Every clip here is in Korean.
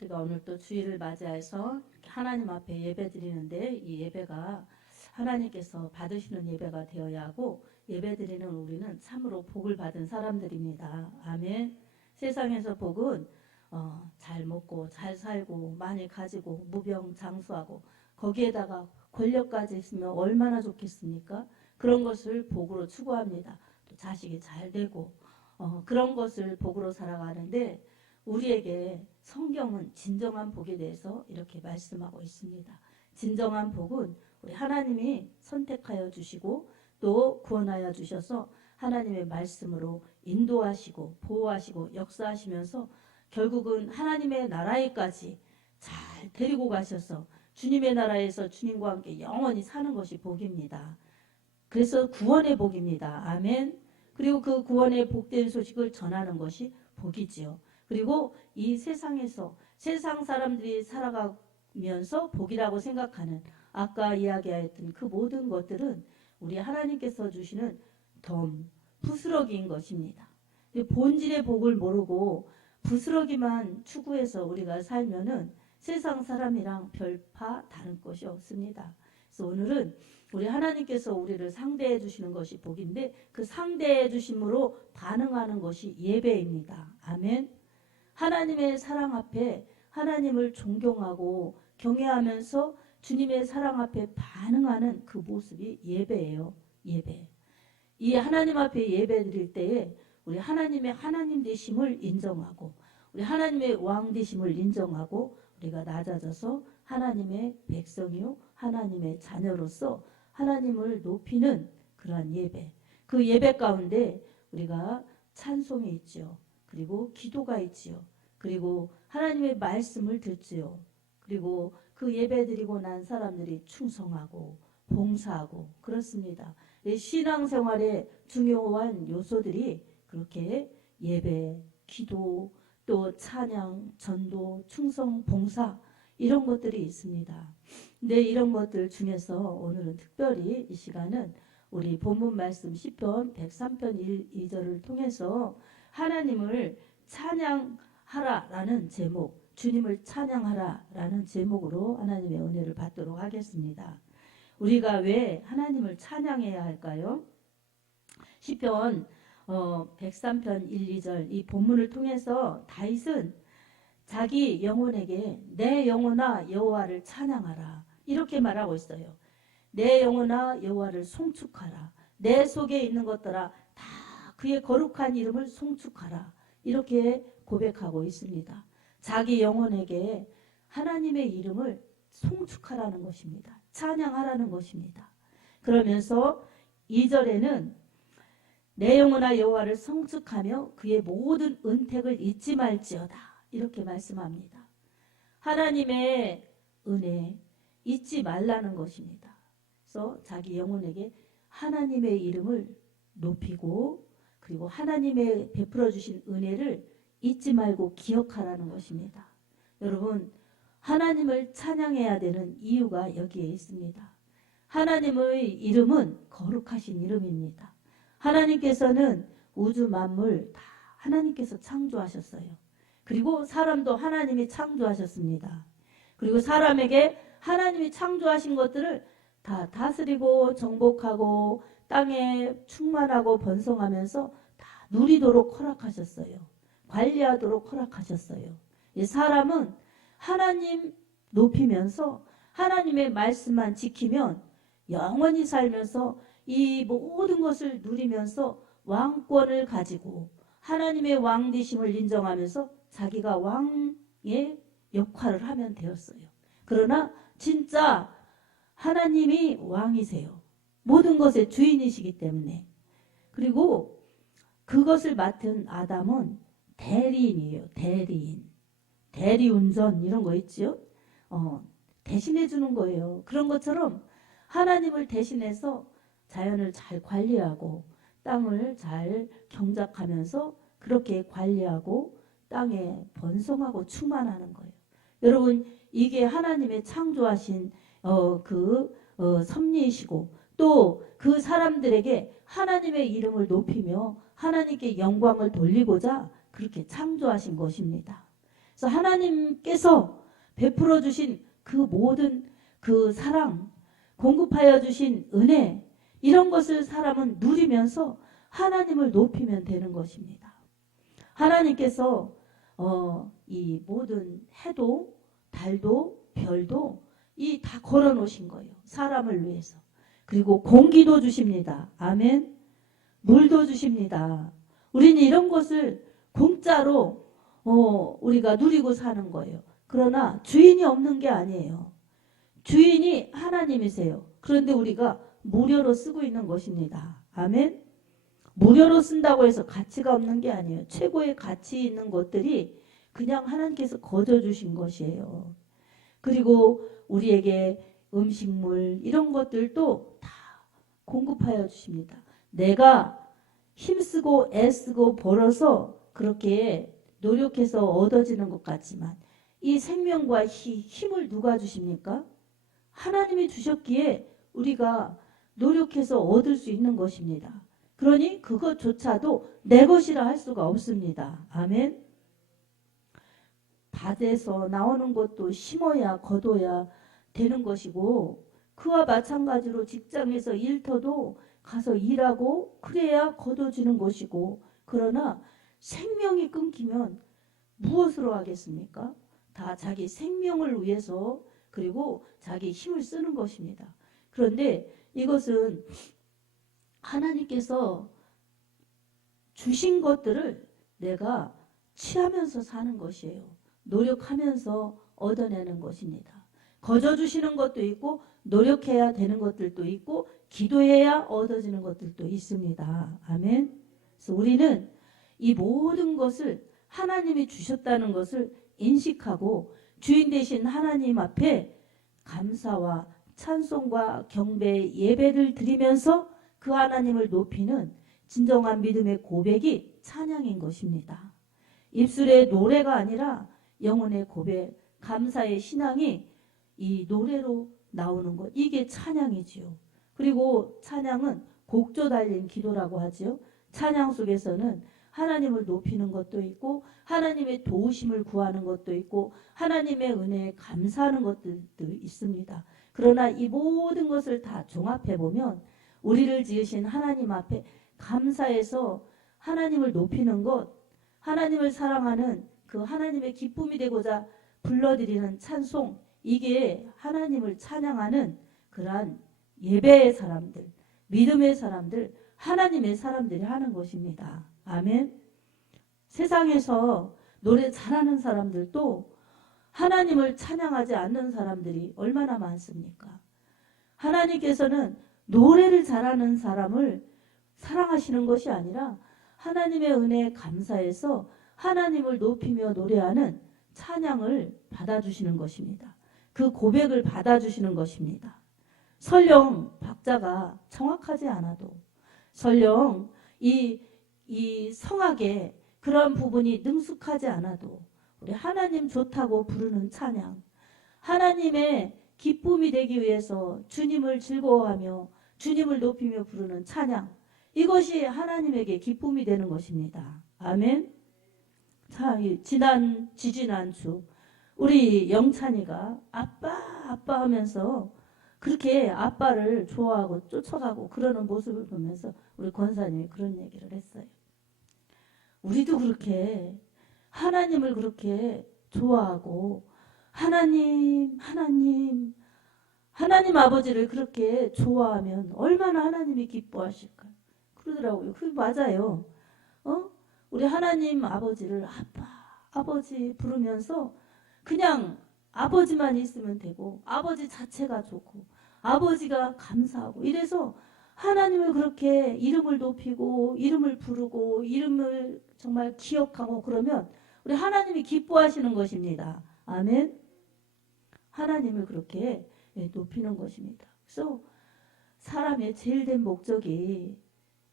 우리가 오늘 또 주일을 맞이해서 하나님 앞에 예배 드리는데 이 예배가 하나님께서 받으시는 예배가 되어야 하고 예배 드리는 우리는 참으로 복을 받은 사람들입니다. 아멘. 세상에서 복은 잘 먹고 잘 살고 많이 가지고 무병장수하고 거기에다가 권력까지 있으면 얼마나 좋겠습니까? 그런 것을 복으로 추구합니다. 또 자식이 잘 되고 그런 것을 복으로 살아가는데 우리에게 성경은 진정한 복에 대해서 이렇게 말씀하고 있습니다. 진정한 복은 우리 하나님이 선택하여 주시고 또 구원하여 주셔서 하나님의 말씀으로 인도하시고 보호하시고 역사하시면서 결국은 하나님의 나라에까지 잘 데리고 가셔서 주님의 나라에서 주님과 함께 영원히 사는 것이 복입니다. 그래서 구원의 복입니다. 아멘. 그리고 그 구원의 복된 소식을 전하는 것이 복이지요. 그리고 이 세상에서 세상 사람들이 살아가면서 복이라고 생각하는 아까 이야기했던 그 모든 것들은 우리 하나님께서 주시는 덤, 부스러기인 것입니다. 본질의 복을 모르고 부스러기만 추구해서 우리가 살면은 세상 사람이랑 별파 다른 것이 없습니다. 그래서 오늘은 우리 하나님께서 우리를 상대해 주시는 것이 복인데 그 상대해 주심으로 반응하는 것이 예배입니다. 아멘. 하나님의 사랑 앞에 하나님을 존경하고 경외하면서 주님의 사랑 앞에 반응하는 그 모습이 예배예요. 예배. 이 하나님 앞에 예배 드릴 때에 우리 하나님의 하나님 되심을 인정하고 우리 하나님의 왕 되심을 인정하고 우리가 낮아져서 하나님의 백성이요 하나님의 자녀로서 하나님을 높이는 그러한 예배. 그 예배 가운데 우리가 찬송이 있지요. 그리고 기도가 있지요. 그리고 하나님의 말씀을 듣지요. 그리고 그 예배 드리고 난 사람들이 충성하고 봉사하고 그렇습니다. 신앙생활의 중요한 요소들이 그렇게 예배, 기도, 또 찬양, 전도, 충성, 봉사 이런 것들이 있습니다. 근데 이런 것들 중에서 오늘은 특별히 이 시간은 우리 본문 말씀 시편 103편 1, 2절을 통해서 하나님을 찬양하라라는 제목, 주님을 찬양하라라는 제목으로 하나님의 은혜를 받도록 하겠습니다. 우리가 왜 하나님을 찬양해야 할까요? 시편 103편 1, 2절 이 본문을 통해서 다윗은 자기 영혼에게 내 영혼아 여호와를 찬양하라 이렇게 말하고 있어요. 내 영혼아 여호와를 송축하라. 내 속에 있는 것들아 다 그의 거룩한 이름을 송축하라. 이렇게 고백하고 있습니다. 자기 영혼에게 하나님의 이름을 송축하라는 것입니다. 찬양하라는 것입니다. 그러면서 2절에는 내 영혼아 여호와를 송축하며 그의 모든 은택을 잊지 말지어다. 이렇게 말씀합니다. 하나님의 은혜 잊지 말라는 것입니다. 그래서 자기 영혼에게 하나님의 이름을 높이고 그리고 하나님의 베풀어 주신 은혜를 잊지 말고 기억하라는 것입니다. 여러분 하나님을 찬양해야 되는 이유가 여기에 있습니다. 하나님의 이름은 거룩하신 이름입니다. 하나님께서는 우주 만물 다 하나님께서 창조하셨어요. 그리고 사람도 하나님이 창조하셨습니다. 그리고 사람에게 하나님이 창조하신 것들을 다 다스리고 정복하고 땅에 충만하고 번성하면서 다 누리도록 허락하셨어요. 관리하도록 허락하셨어요. 이 사람은 하나님 높이면서 하나님의 말씀만 지키면 영원히 살면서 이 모든 것을 누리면서 왕권을 가지고 하나님의 왕 되심을 인정하면서 자기가 왕의 역할을 하면 되었어요. 그러나 진짜 하나님이 왕이세요. 모든 것의 주인이시기 때문에. 그리고 그것을 맡은 아담은 대리인이에요. 대리인. 대리운전 이런 거 있지요. 대신해 주는 거예요. 그런 것처럼 하나님을 대신해서 자연을 잘 관리하고 땅을 잘 경작하면서 그렇게 관리하고 땅에 번성하고 충만하는 거예요. 여러분 이게 하나님의 창조하신 섭리이시고 또 그 사람들에게 하나님의 이름을 높이며 하나님께 영광을 돌리고자 그렇게 창조하신 것입니다. 그래서 하나님께서 베풀어 주신 그 모든 그 사랑, 공급하여 주신 은혜, 이런 것을 사람은 누리면서 하나님을 높이면 되는 것입니다. 하나님께서 이 모든 해도 달도 별도 이 다 걸어 놓으신 거예요. 사람을 위해서. 그리고 공기도 주십니다. 아멘. 물도 주십니다. 우리는 이런 것을 공짜로 우리가 누리고 사는 거예요. 그러나 주인이 없는 게 아니에요. 주인이 하나님이세요. 그런데 우리가 무료로 쓰고 있는 것입니다. 아멘. 무료로 쓴다고 해서 가치가 없는 게 아니에요. 최고의 가치 있는 것들이 그냥 하나님께서 거저 주신 것이에요. 그리고 우리에게 음식물 이런 것들도 다 공급하여 주십니다. 내가 힘쓰고 애쓰고 벌어서 그렇게 노력해서 얻어지는 것 같지만 이 생명과 힘을 누가 주십니까? 하나님이 주셨기에 우리가 노력해서 얻을 수 있는 것입니다. 그러니 그것조차도 내 것이라 할 수가 없습니다. 아멘. 밭에서 나오는 것도 심어야 거둬야 되는 것이고 그와 마찬가지로 직장에서 일터도 가서 일하고 그래야 거둬주는 것이고 그러나 생명이 끊기면 무엇으로 하겠습니까? 다 자기 생명을 위해서 그리고 자기 힘을 쓰는 것입니다. 그런데 이것은 하나님께서 주신 것들을 내가 취하면서 사는 것이에요. 노력하면서 얻어내는 것입니다. 거저 주시는 것도 있고 노력해야 되는 것들도 있고 기도해야 얻어지는 것들도 있습니다. 아멘. 그래서 우리는 이 모든 것을 하나님이 주셨다는 것을 인식하고 주인 되신 하나님 앞에 감사와 찬송과 경배 예배를 드리면서 그 하나님을 높이는 진정한 믿음의 고백이 찬양인 것입니다. 입술의 노래가 아니라 영혼의 고백, 감사의 신앙이 이 노래로 나오는 것, 이게 찬양이지요. 그리고 찬양은 곡조 달린 기도라고 하지요. 찬양 속에서는 하나님을 높이는 것도 있고 하나님의 도우심을 구하는 것도 있고 하나님의 은혜에 감사하는 것들도 있습니다. 그러나 이 모든 것을 다 종합해보면 우리를 지으신 하나님 앞에 감사해서 하나님을 높이는 것, 하나님을 사랑하는 그 하나님의 기쁨이 되고자 불러드리는 찬송, 이게 하나님을 찬양하는 그러한 예배의 사람들, 믿음의 사람들, 하나님의 사람들이 하는 것입니다. 아멘. 세상에서 노래 잘하는 사람들도 하나님을 찬양하지 않는 사람들이 얼마나 많습니까? 하나님께서는 노래를 잘하는 사람을 사랑하시는 것이 아니라 하나님의 은혜에 감사해서 하나님을 높이며 노래하는 찬양을 받아주시는 것입니다. 그 고백을 받아주시는 것입니다. 설령 박자가 정확하지 않아도 설령 이 성악에 그런 부분이 능숙하지 않아도 우리 하나님 좋다고 부르는 찬양, 하나님의 기쁨이 되기 위해서 주님을 즐거워하며 주님을 높이며 부르는 찬양, 이것이 하나님에게 기쁨이 되는 것입니다. 아멘. 자, 지지난 주 우리 영찬이가 아빠 하면서 그렇게 아빠를 좋아하고 쫓아가고 그러는 모습을 보면서 우리 권사님이 그런 얘기를 했어요. 우리도 그렇게 하나님을 그렇게 좋아하고 하나님 아버지를 그렇게 좋아하면 얼마나 하나님이 기뻐하실까요? 그러더라고요. 그게 맞아요. 우리 하나님 아버지를 아버지 부르면서 그냥 아버지만 있으면 되고 아버지 자체가 좋고 아버지가 감사하고 이래서 하나님을 그렇게 이름을 높이고 이름을 부르고 이름을 정말 기억하고 그러면 우리 하나님이 기뻐하시는 것입니다. 아멘. 하나님을 그렇게 높이는 것입니다. 그래서 사람의 제일 된 목적이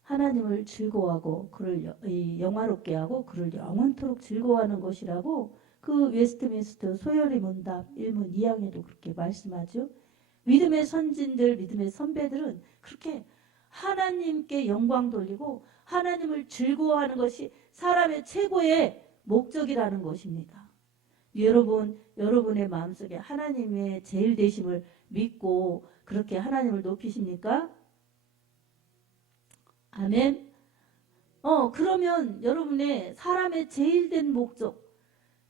하나님을 즐거워하고 그를 영화롭게 하고 그를 영원토록 즐거워하는 것이라고 그 웨스트민스터 소열의 문답 1문 2항에도 그렇게 말씀하죠. 믿음의 선진들, 믿음의 선배들은 그렇게 하나님께 영광 돌리고 하나님을 즐거워하는 것이 사람의 최고의 목적이라는 것입니다. 여러분의 마음속에 하나님의 제일 되심을 믿고 그렇게 하나님을 높이십니까? 아멘. 그러면 여러분의 사람의 제일 된 목적,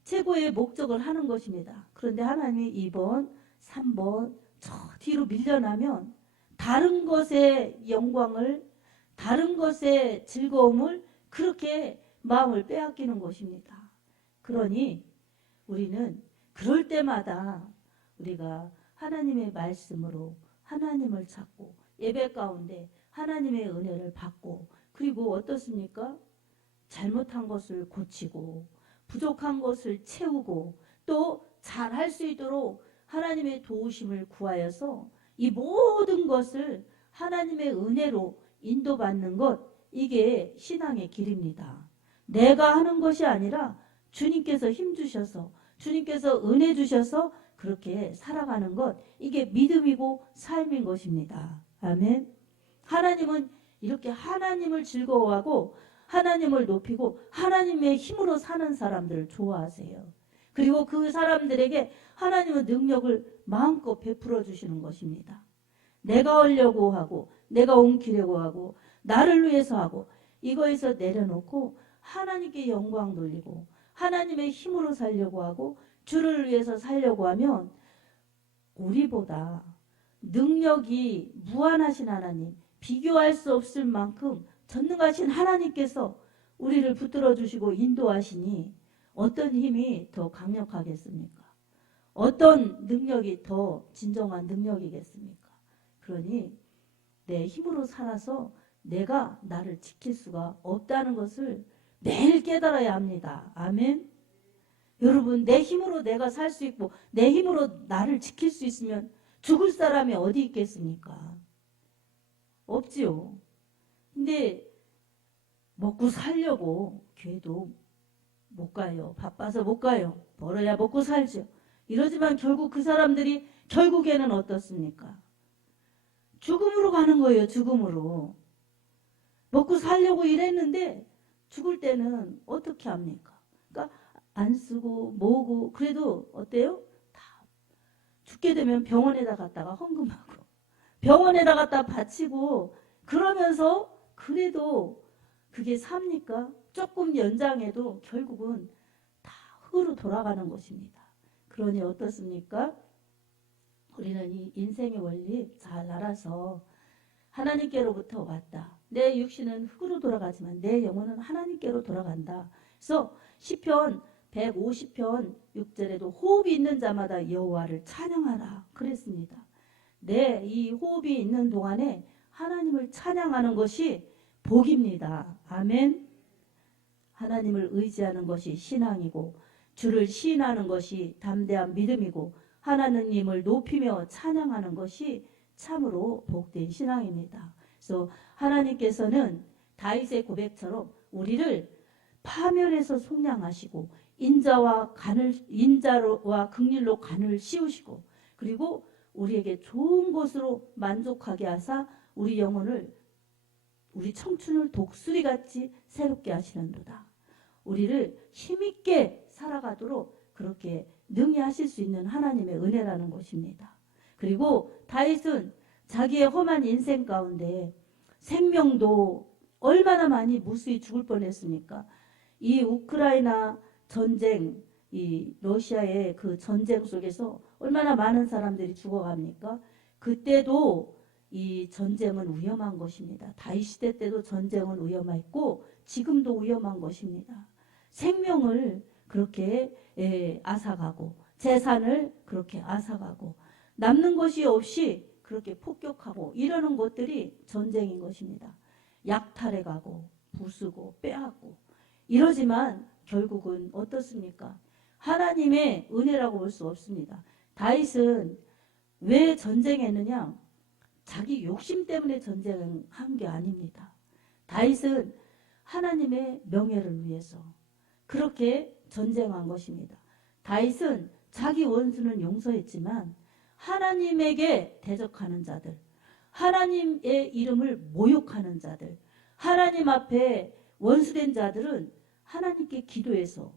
최고의 목적을 하는 것입니다. 그런데 하나님이 2번, 3번 저 뒤로 밀려나면 다른 것의 영광을, 다른 것의 즐거움을 그렇게 마음을 빼앗기는 것입니다. 그러니 우리는 그럴 때마다 우리가 하나님의 말씀으로 하나님을 찾고 예배 가운데 하나님의 은혜를 받고 그리고 어떻습니까? 잘못한 것을 고치고 부족한 것을 채우고 또 잘할 수 있도록 하나님의 도우심을 구하여서 이 모든 것을 하나님의 은혜로 인도받는 것, 이게 신앙의 길입니다. 내가 하는 것이 아니라 주님께서 힘주셔서 주님께서 은혜 주셔서 그렇게 살아가는 것, 이게 믿음이고 삶인 것입니다. 아멘. 하나님은 이렇게 하나님을 즐거워하고 하나님을 높이고 하나님의 힘으로 사는 사람들을 좋아하세요. 그리고 그 사람들에게 하나님의 능력을 마음껏 베풀어 주시는 것입니다. 내가 하려고 하고 내가 옮기려고 하고 나를 위해서 하고 이거에서 내려놓고 하나님께 영광 돌리고 하나님의 힘으로 살려고 하고 주를 위해서 살려고 하면 우리보다 능력이 무한하신 하나님, 비교할 수 없을 만큼 전능하신 하나님께서 우리를 붙들어 주시고 인도하시니 어떤 힘이 더 강력하겠습니까? 어떤 능력이 더 진정한 능력이겠습니까? 그러니 내 힘으로 살아서 내가 나를 지킬 수가 없다는 것을 매일 깨달아야 합니다. 아멘. 여러분, 내 힘으로 내가 살 수 있고 내 힘으로 나를 지킬 수 있으면 죽을 사람이 어디 있겠습니까? 없지요. 근데 먹고 살려고 교회도 못 가요. 바빠서 못 가요. 벌어야 먹고 살죠. 이러지만 결국 그 사람들이 결국에는 어떻습니까? 죽음으로 가는 거예요. 죽음으로. 먹고 살려고 일했는데 죽을 때는 어떻게 합니까? 그러니까 안 쓰고 뭐고 그래도 어때요? 다 죽게 되면 병원에다 갔다가 헌금하고 병원에다 갖다 바치고 그러면서 그래도 그게 삽니까? 조금 연장해도 결국은 다 흙으로 돌아가는 것입니다. 그러니 어떻습니까? 우리는 이 인생의 원리 잘 알아서 하나님께로부터 왔다. 내 육신은 흙으로 돌아가지만 내 영혼은 하나님께로 돌아간다. 그래서 시편 150편 6절에도 호흡이 있는 자마다 여호와를 찬양하라 그랬습니다. 이 호흡이 있는 동안에 하나님을 찬양하는 것이 복입니다. 아멘. 하나님을 의지하는 것이 신앙이고 주를 시인하는 것이 담대한 믿음이고 하나님을 높이며 찬양하는 것이 참으로 복된 신앙입니다. 그래서 하나님께서는 다윗의 고백처럼 우리를 파멸해서 속량하시고 인자와 긍휼로 간을 씌우시고 그리고 우리에게 좋은 것으로 만족하게 하사 우리 영혼을 우리 청춘을 독수리같이 새롭게 하시는도다. 우리를 힘있게 살아가도록 그렇게 능히 하실 수 있는 하나님의 은혜라는 것입니다. 그리고 다윗은 자기의 험한 인생 가운데 생명도 얼마나 많이 무수히 죽을 뻔했습니까? 이 우크라이나 전쟁, 이 러시아의 그 전쟁 속에서 얼마나 많은 사람들이 죽어갑니까? 그때도 이 전쟁은 위험한 것입니다. 다윗 시대 때도 전쟁은 위험했고 지금도 위험한 것입니다. 생명을 그렇게 앗아가고 재산을 그렇게 앗아가고 남는 것이 없이 그렇게 폭격하고 이러는 것들이 전쟁인 것입니다. 약탈해가고 부수고 빼앗고 이러지만 결국은 어떻습니까? 하나님의 은혜라고 볼 수 없습니다. 다윗은 왜 전쟁했느냐? 자기 욕심 때문에 전쟁한 게 아닙니다. 다윗은 하나님의 명예를 위해서 그렇게 전쟁한 것입니다. 다윗은 자기 원수는 용서했지만 하나님에게 대적하는 자들, 하나님의 이름을 모욕하는 자들, 하나님 앞에 원수된 자들은 하나님께 기도해서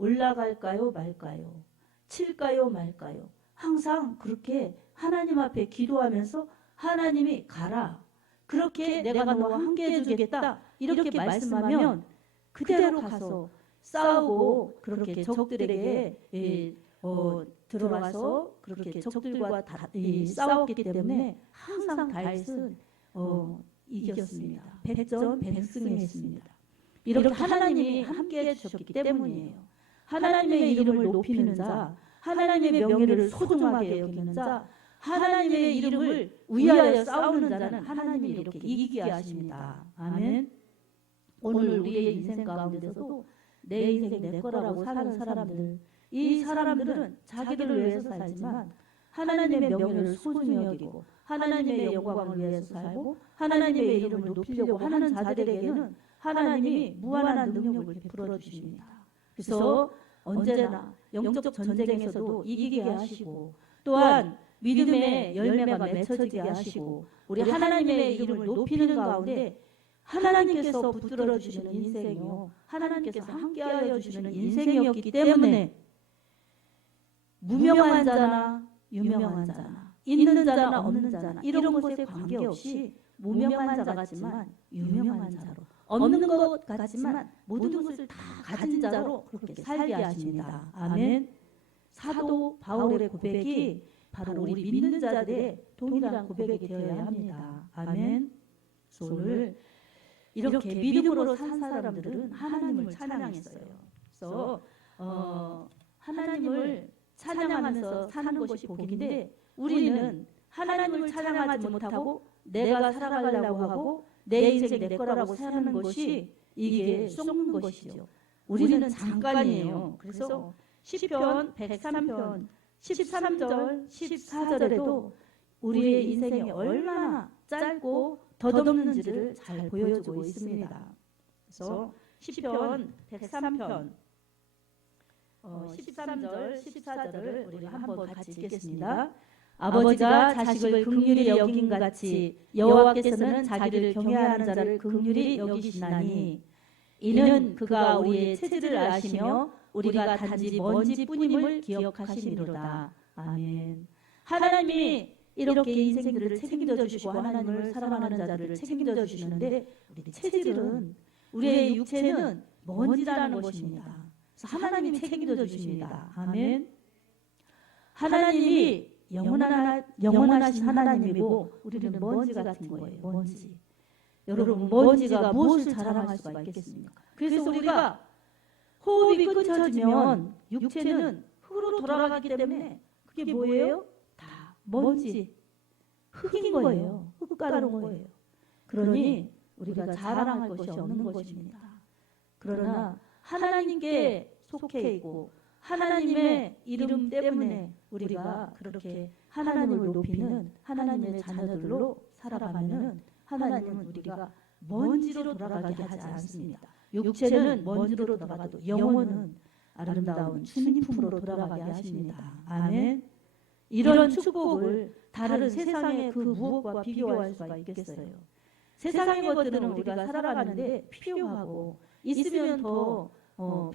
올라갈까요 말까요? 칠까요 말까요? 항상 그렇게 하나님 앞에 기도하면서 하나님이 가라. 그렇게 내가 너와 함께 해주겠다. 이렇게 말씀하면 그대로 가서 싸우고 그렇게 적들에게 들어가서 그렇게 적들과 싸웠기 때문에 항상 다윗은 이겼습니다. 백전백승했습니다. 이렇게 하나님이 함께 해주셨기 때문이에요. 하나님의 이름을 높이는 자, 하나님의 명예를 소중하게 여기는 자, 하나님의 이름을 위하여 싸우는 자는 하나님이 이렇게 이기게 하십니다. 아멘. 오늘 우리의 인생 가운데서도 내 인생 내 거라고 사는 사람들, 이 사람들은 자기를 위해서 살지만 하나님의 명예를 소중히 여기고 하나님의 영광을 위해서 살고 하나님의 이름을 높이려고 하는 자들에게는 하나님이 무한한 능력을 베풀어 주십니다. 그래서 언제나 영적 전쟁에서도 이기게 하시고 또한 믿음의 열매가 맺혀지게 하시고 우리 하나님의 이름을 높이는 가운데 하나님께서 붙들어 주시는 인생이요, 하나님께서 함께하여 주시는 인생이었기 때문에 무명한 자나 유명한 자나 있는 자나 없는 자나 이런 것에 관계없이 무명한 자 같지만 유명한 자로, 없는 것 같지만 모든 것을 다 가진 자로 그렇게 살게 하십니다. 아멘. 사도 바울의 고백이 바로 우리 믿는 자들의 동일한 고백이 되어야 합니다. 아멘. 그래서 오늘 이렇게 믿음으로 산 사람들은 하나님을 찬양했어요. 그래서 하나님을 찬양하면서 사는 것이 복인데 우리는 하나님을 찬양하지 못하고 내가 살아가려고 하고 내 인생 내 거라고 사는 것이 이게 썩는 것이죠. 우리는 잠깐이에요. 그래서 시편 103편 13절 14절에도 우리의 인생이 얼마나 짧고 덧없는지를 잘 보여주고 있습니다. 그래서 시편 103편 13절 14절을 우리가 한번 같이 읽겠습니다. 아버지가 자식을 긍휼히 여긴 같이 여호와께서는 자기를 경외하는 자를 긍휼히 여기시나니 이는 그가 우리의 체질을 아시며 우리가 단지 먼지뿐임을 기억하심이로다. 아멘. 하나님이 이렇게 인생들을 책임져 주시고 하나님을 사랑하는 자들을 책임져 주시는데 우리 체질은, 우리의 육체는 먼지라는 것입니다. 그래서 하나님이 책임져 주십니다. 아멘. 하나님이 영원하신 하나님이고 우리는 먼지 같은 거예요. 먼지. 여러분, 먼지가 무엇을 자랑할 수가 있겠습니까? 그래서 우리가 호흡이 끊어지면 육체는 흙으로 돌아가기 때문에 그게 뭐예요? 다 먼지, 흙인 거예요. 흙가루인 거예요. 그러니 우리가 자랑할 것이 없는 것입니다. 그러나 하나님께 속해 있고 하나님의 이름 때문에 우리가 그렇게 하나님을 높이는 하나님의 자녀들로 살아가면은 하나님은 우리가 먼지로 돌아가게 하지 않습니다. 육체는 먼지로 돌아가도 영혼은 아름다운 주님 품으로 돌아가게 하십니다. 아멘. 이런 축복을 다른 세상의 그 무엇과 비교할 수가 있겠어요? 세상의 것들은 우리가 살아가는데 필요하고 있으면 더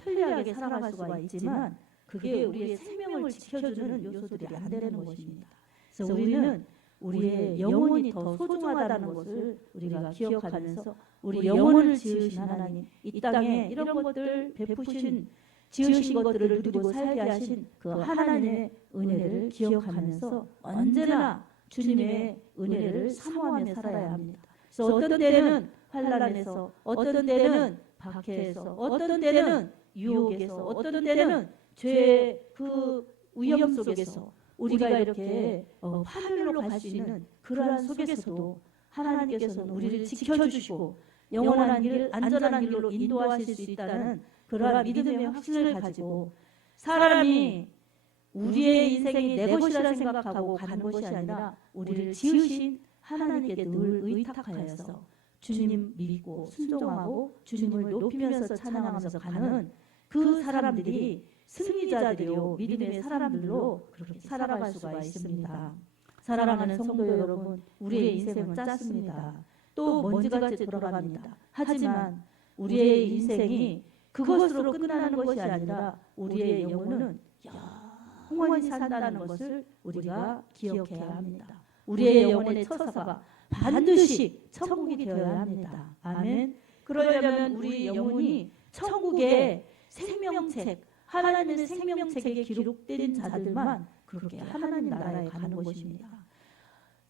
편리하게 살아갈 수가 있지만 그게 우리의 생명을 지켜주는 요소들이 안 되는 것입니다. 그래서 우리는 우리의 영혼이 더 소중하다는 것을 우리가 기억하면서 우리 영혼을 지으신 하나님, 이 땅에 이런 것들 베푸신 지으신 것들을 누리고 살게 하신 그 하나님의 은혜를 기억하면서 언제나 주님의 은혜를 사모하며 살아야 합니다. 그래서 어떤 때는 환난에서, 어떤 때는 박해에서, 어떤 때는 유혹에서, 어떤 때는 죄의 그 위험 속에서 우리가 이렇게 파멸로 갈 수 있는 그러한 속에서도 하나님께서는 우리를 지켜주시고 영원한 길, 안전한 길로 인도하실 수 있다는 그러한 믿음의 확신을 가지고 사람이 우리의 인생이 내 것이라 생각하고 가는 것이 아니라 우리를 지으신 하나님께 늘 의탁하여서 주님 믿고 순종하고 주님을 높이면서 찬양하면서 가는 그 사람들이 승리자들이요 믿음의 사람들로 그렇게 살아갈 수가 있습니다. 사랑하는 성도 여러분, 우리의 인생은 짧습니다. 또 먼지같이 돌아갑니다. 하지만 우리의 인생이 그것으로 끝나는 것이 아니라 우리의 영혼은 영원히 산다는 것을 우리가 기억해야 합니다. 우리의 영혼의 처사가 반드시 천국이 되어야 합니다. 아멘. 그러려면 우리 영혼이 천국의 생명책, 하나님의 생명책에 기록된 자들만 그렇게 하나님 나라에 가는 것입니다.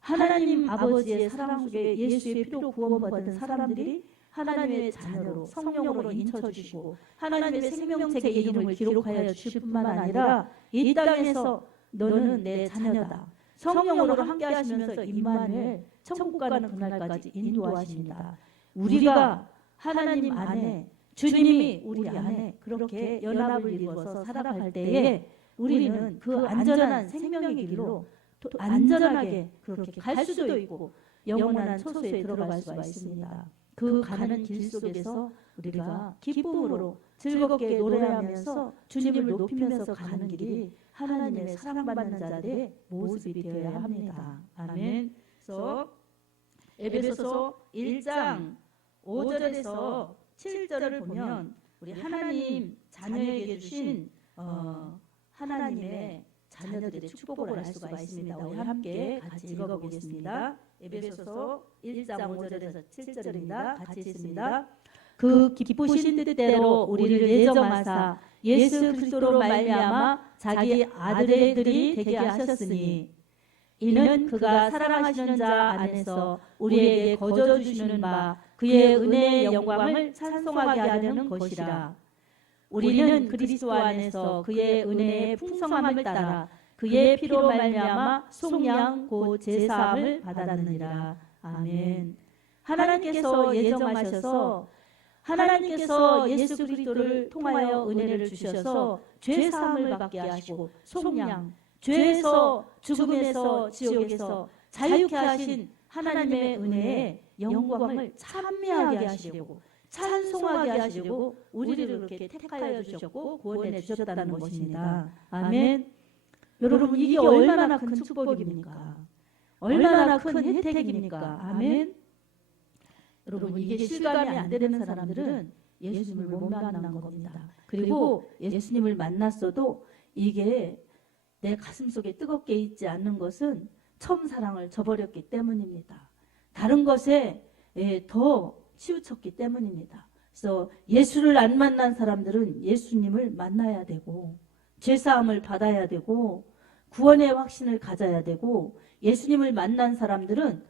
하나님 아버지의 사랑 속에 예수의 피로 구원받은 사람들이 하나님의 자녀로 성령으로 인쳐주시고 하나님의 생명책에 이름을 기록하여 주실 뿐만 아니라 이 땅에서 너는 내 자녀다. 성령으로 함께 하시면서 임마누엘 천국 가는 그날까지 인도하십니다. 우리가 하나님 안에 주님이 우리 안에 그렇게 연합을 이루어서 살아갈 때에 우리는 그 안전한 생명의 길로 안전하게 그렇게 갈 수도 있고 영원한 초소에 들어갈 수가 있습니다. 그 가는 길 속에서 우리가 기쁨으로 즐겁게 노래하면서 주님을 높이면서 가는 길이 하나님의 사랑받는 자들의 모습이 되어야 합니다. 아멘. 그래서 에베소서 1장 5절에서 7절을 보면 우리 하나님 자녀에게 주신 하나님의 자녀들의 축복을 알 수가 있습니다. 우리 함께 같이 읽어보겠습니다. 에베소서 1장 5절에서 7절입니다. 같이 읽습니다. 그 기쁘신 뜻대로 우리를 예정하사 예수 그리스도로 말미암아 자기 아들들이 되게 하셨으니 이는 그가 사랑하시는 자 안에서 우리에게 거저 주시는 바 그의 은혜의 영광을 찬송하게 하려는 것이라. 우리는 그리스도 안에서 그의 은혜의 풍성함을 따라 그의 피로 말미암아 속량 곧 제사함을 받았느니라. 아멘. 하나님께서 예정하셔서 하나님께서 예수 그리스도를 통하여 은혜를 주셔서 죄사함을 받게 하시고 속량, 죄에서 죽음에서 지옥에서 자유케 하신 하나님의 은혜에 영광을 찬미하게 하시려고 찬송하게 하시려고 우리를 그렇게 택하여 주셨고 구원해 주셨다는 것입니다. 아멘. 여러분 이게 얼마나 큰 축복입니까? 얼마나 큰 혜택입니까? 아멘. 여러분 이게 실감이 안 되는 사람들은 예수님을 못 만난 겁니다. 그리고 예수님을 만났어도 이게 내 가슴 속에 뜨겁게 있지 않는 것은 처음 사랑을 저버렸기 때문입니다. 다른 것에 더 치우쳤기 때문입니다. 그래서 예수를 안 만난 사람들은 예수님을 만나야 되고 죄사함을 받아야 되고 구원의 확신을 가져야 되고 예수님을 만난 사람들은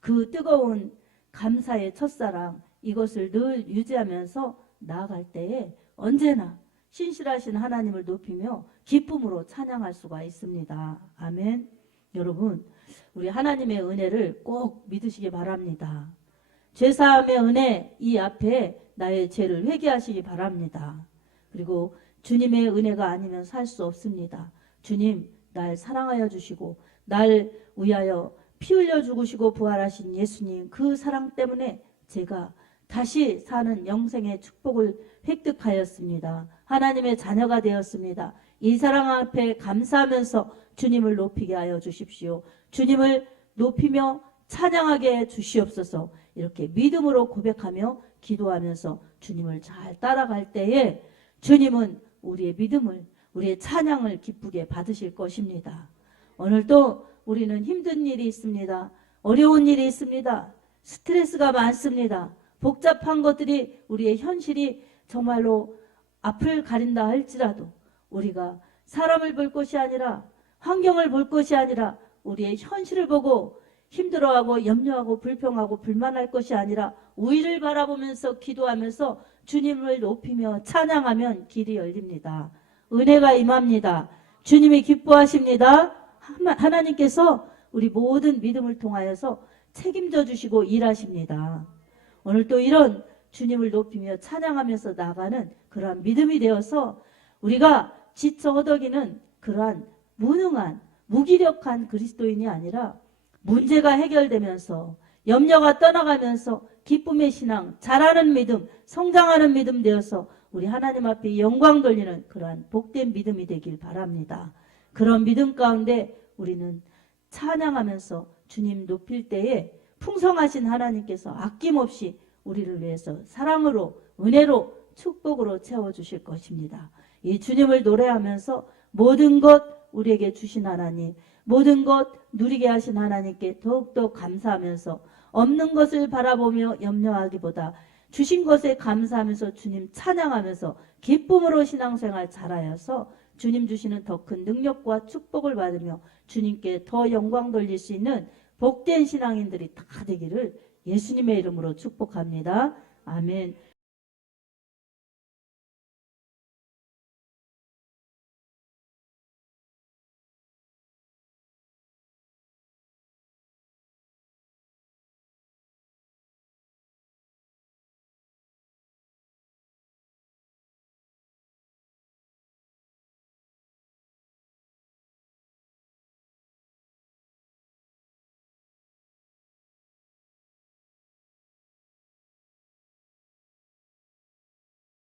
그 뜨거운 감사의 첫사랑 이것을 늘 유지하면서 나아갈 때에 언제나 신실하신 하나님을 높이며 기쁨으로 찬양할 수가 있습니다. 아멘. 여러분 우리 하나님의 은혜를 꼭 믿으시기 바랍니다. 죄사함의 은혜 이 앞에 나의 죄를 회개하시기 바랍니다. 그리고 주님의 은혜가 아니면 살 수 없습니다. 주님 날 사랑하여 주시고 날 위하여 피 흘려 죽으시고 부활하신 예수님 그 사랑 때문에 제가 다시 사는 영생의 축복을 획득하였습니다. 하나님의 자녀가 되었습니다. 이 사랑 앞에 감사하면서 주님을 높이게 하여 주십시오. 주님을 높이며 찬양하게 해 주시옵소서. 이렇게 믿음으로 고백하며 기도하면서 주님을 잘 따라갈 때에 주님은 우리의 믿음을 우리의 찬양을 기쁘게 받으실 것입니다. 오늘도 우리는 힘든 일이 있습니다. 어려운 일이 있습니다. 스트레스가 많습니다. 복잡한 것들이 우리의 현실이 정말로 앞을 가린다 할지라도 우리가 사람을 볼 것이 아니라 환경을 볼 것이 아니라 우리의 현실을 보고 힘들어하고 염려하고 불평하고 불만할 것이 아니라 우위를 바라보면서 기도하면서 주님을 높이며 찬양하면 길이 열립니다. 은혜가 임합니다. 주님이 기뻐하십니다. 하나님께서 우리 모든 믿음을 통하여서 책임져 주시고 일하십니다. 오늘 또 이런 주님을 높이며 찬양하면서 나가는 그러한 믿음이 되어서 우리가 지쳐 허덕이는 그러한 무능한 무기력한 그리스도인이 아니라 문제가 해결되면서 염려가 떠나가면서 기쁨의 신앙, 자라는 믿음, 성장하는 믿음 되어서 우리 하나님 앞에 영광 돌리는 그러한 복된 믿음이 되길 바랍니다. 그런 믿음 가운데 우리는 찬양하면서 주님 높일 때에 풍성하신 하나님께서 아낌없이 우리를 위해서 사랑으로 은혜로 축복으로 채워주실 것입니다. 이 주님을 노래하면서 모든 것 우리에게 주신 하나님, 모든 것 누리게 하신 하나님께 더욱더 감사하면서 없는 것을 바라보며 염려하기보다 주신 것에 감사하면서 주님 찬양하면서 기쁨으로 신앙생활 잘하여서 주님 주시는 더 큰 능력과 축복을 받으며 주님께 더 영광 돌릴 수 있는 복된 신앙인들이 다 되기를 예수님의 이름으로 축복합니다. 아멘.